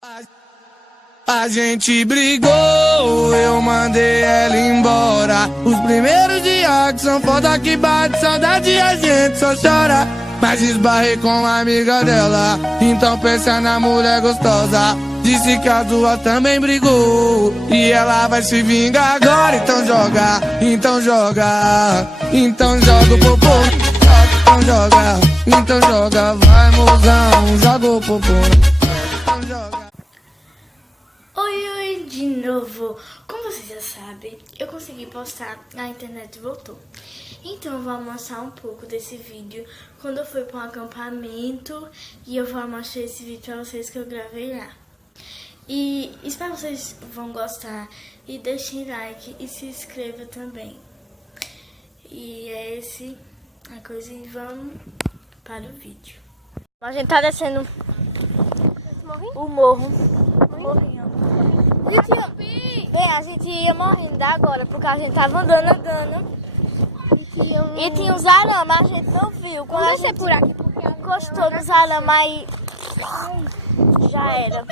A gente brigou, eu mandei ela embora. Os primeiros dias que são foda que bate saudade, a gente só chora. Mas esbarrei com a amiga dela, então pensa na mulher gostosa. Disse que a duas também brigou e ela vai se vingar agora. Então joga, então joga, então joga o popô. Então joga, vai mozão, joga o popô. Então joga. Oi, de novo. Como vocês já sabem, eu consegui postar, a internet voltou. Então eu vou mostrar um pouco desse vídeo quando eu fui para um acampamento e eu vou mostrar esse vídeo para vocês que eu gravei lá. E espero que vocês vão gostar e deixem like e se inscreva também. E é a coisa e vamos para o vídeo. A gente tá descendo o morro. A gente ia morrendo agora, porque a gente tava andando. E tinha uns arames, a gente não viu. Quando a gente por aqui, encostou nos arames, aí já era.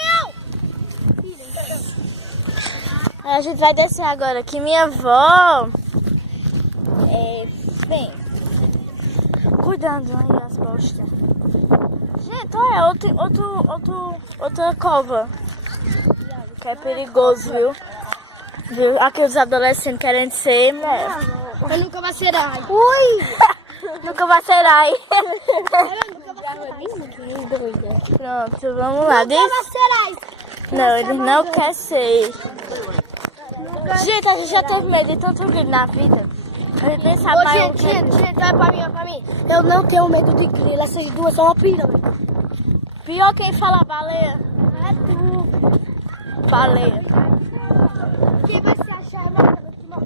A gente vai descer agora, que minha avó bem, cuidando aí as costas. Gente, olha, outra cova. Que é perigoso, viu? Aqueles adolescentes querendo ser, né? Eu nunca vai ser ai. Ui! Nunca vai ser ai. Pronto, vamos lá. Nunca vai ser ai. Não, ele não quer ser. Gente, a gente já teve medo de tanto grilo na vida. A gente nem sabe mais o que é. Gente, vai pra mim. Eu não tenho medo de grilo, essas duas são uma piranha. Pior quem fala baleia. É tu. Baleia. Quem vai se achar é uma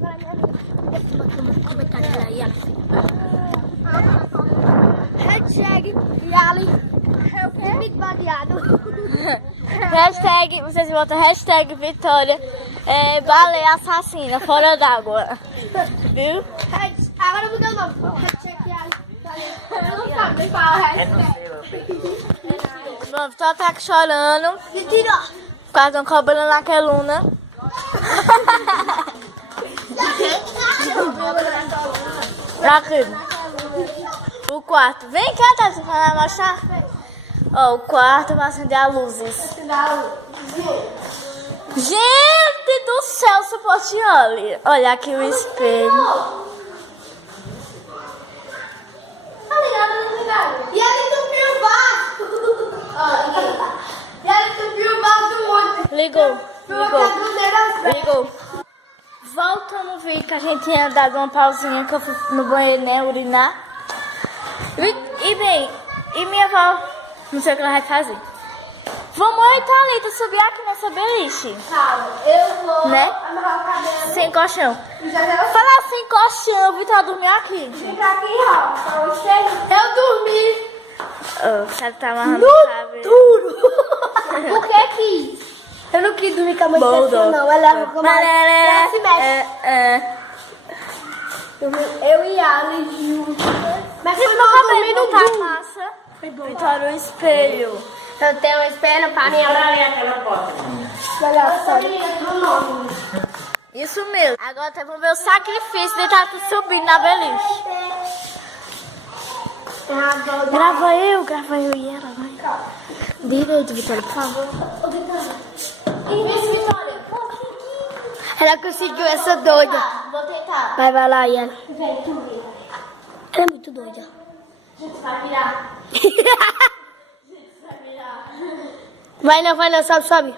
comentário aí, hashtag Yali. Eu fui big badeado. Hashtag, vocês botam hashtag Vitória baleia assassina fora d'água. Viu? Agora mudou o nome. Hashtag Yali. Eu não sabe nem qual é o hashtag. Bom, Vitória tá aqui chorando. Mentira. Por causa de uma cobra naquela luna. Aqui. O quarto. Vem cá, tá? Você vai mostrar? Ó, o quarto vai acender as luzes. Gente do céu, suporte, olha. Olha aqui o espelho. E ele entupiu o vaso. E ele entupiu o vaso do outro. Ligou. Voltando no vídeo que a gente tinha dado uma pausinha que eu fui no banheiro, né, urinar. E minha avó, não sei o que ela vai fazer. Vamos aí, Thalita, subir aqui nessa beliche. Calma, eu vou amarrar o cabelo. Sem colchão. Falar sem colchão, o Vitor dormiu aqui. Fica aqui, ó. Eu dormi. Você tá amarrando o cabelo. Duro. Por que que? Eu não quis dormir com a mãe assim, não. Ela se mexe. Eu e a juntos. Mas se meu cabelo não tá massa. Vitória, o espelho. Eu tenho um espelho pra mim. Olha aquela porta. Olha só. Isso mesmo. Agora vamos ver o sacrifício de estar subindo na beliche. Grava eu e ela, vai. Direito, Vitória, por favor. Isso, Vitória. Ela conseguiu essa doida. Vou tentar. Vai lá, Iana. Vem, tu vira. Ela é muito doida. A gente vai virar. Vai não, sobe.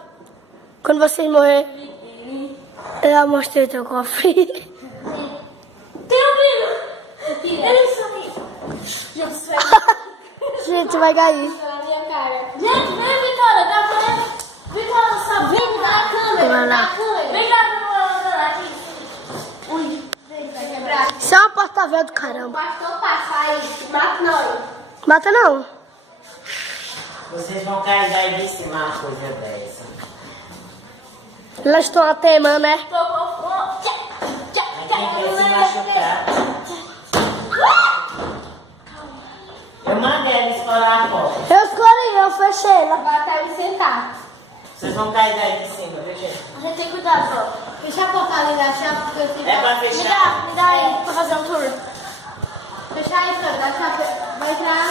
Quando vocês morrer, eu mostrei teu cofre. Tem um grilo. Ele sumiu. Gente, vai cair. Gente, vem, Vitória, dá pra ele. Vitória, sobe. Vem na câmera. Vem lá aqui. Ui, vai quebrar. Isso é uma porta-véia do caramba. O pastor passar aí, mata nós. Mata não. Vocês vão carregar aí de cima uma coisa dessa. Elas estão até, mano, né? Aí quem quer se machucar. Eu mandei ela escolar a porta. Eu escolhi, eu fechei ela. Agora tá me sentar. Vocês vão cair daí de cima, viu, gente? A gente tem cuidado, ó. Deixa a porta ali na chave, porque eu fico... É pra fechar. Me dá aí pra fazer um tour. Fechar aí, Fran. Dá chave. Vai entrar...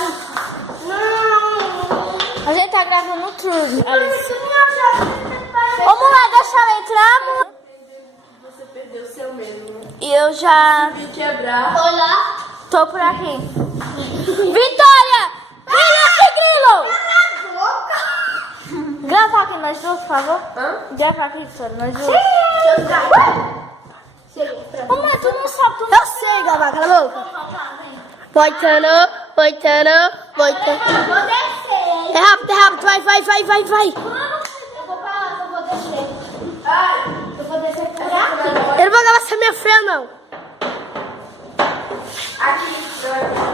A gente tá gravando um tour, Alice. Ô, moleque, deixa ela entrar, amor. Você perdeu o seu mesmo, né? E eu já Se quebrar... Olá. tô por aqui. Vitória! Vira esse grilo! Grava aqui nós duas, por favor. Grava aqui, Vitória, nós duas. Ô, mãe, tu não sabe, tu não Eu sei, Gabá, cala a boca. Voltando. Vou descer. É rápido, vai. Vamos. Eu vou pra lá, eu vou descer. Eu vou descer por aqui. Eu não vou gravar essa minha fé, não.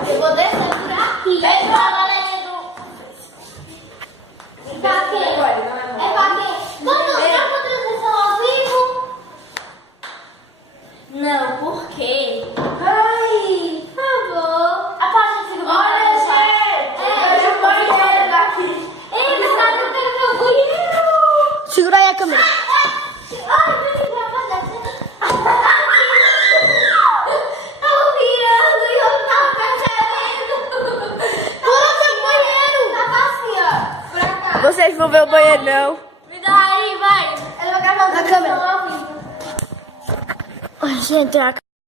Eu vou descer por aqui. É pra quê? Vamos mostrar a transmissão ao vivo? Não, por quê? Ai, por favor. A parte de segundo. Olha, gente. Eu vou banheiro daqui. Ei, mas eu quero ver o banheiro. Segura aí a câmera. Ai, meu Deus, vai fazer. Tava virando e eu tava percebendo. Pula seu banheiro. Tava assim, ó. Pra cá. Vocês vão ver o banheiro, não? Me dá aí, vai. Ela vai gravar na câmera. Ai, gente,